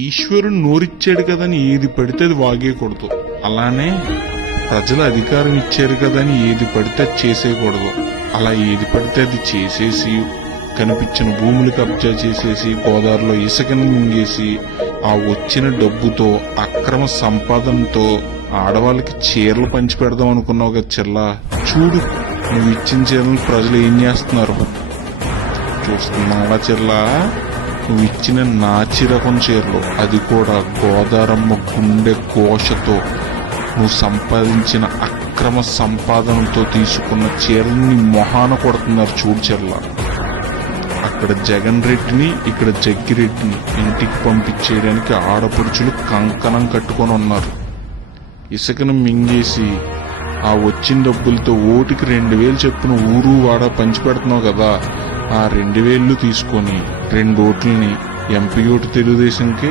ఈశ్వరుడు నోరిచ్చాడు కదని ఏది పడితే అది వాగేయకూడదు. అలానే ప్రజలు అధికారం ఇచ్చారు కదని ఏది పడితే అది చేసేయకూడదు. అలా ఏది పడితే అది చేసేసి కనిపించిన భూములు కబ్జా చేసేసి గోదావరిలో ఇసుకను మింగేసి ఆ వచ్చిన డబ్బుతో అక్రమ సంపాదనతో ఆడవాళ్ళకి చీరలు పంచి పెడదాం అనుకున్నావు కదా చెల్లా. చూడు నువ్వు ఇచ్చిన చీరలు ప్రజలు ఏం చేస్తున్నారు చూస్తున్నావా చెల్లా. నువ్వు ఇచ్చిన నాచి రకం చీరలు, అది కూడా గోదారమ్మ గుండె ఘోషతో నువ్వు సంపాదించిన అక్రమ సంపాదనతో తీసుకున్న చీరల్ని మొహాన కొడుతున్నారు చూడు చెల్లా. అక్కడ జగన్ రెడ్డిని ఇక్కడ జగ్గిరెడ్డిని ఇంటికి పంపించేయడానికి ఆడపడుచులు కంకణం కట్టుకొని ఉన్నారు. ఇసుకను మింగేసి ఆ వచ్చిన డబ్బులతో ఓటుకి 2000 చొప్పున ఊరు వాడ పంచిపెడుతున్నావు కదా. ఆ 2000 తీసుకొని 2 ఓట్లని ఎంపీ ఓటు తెలుగుదేశంకి,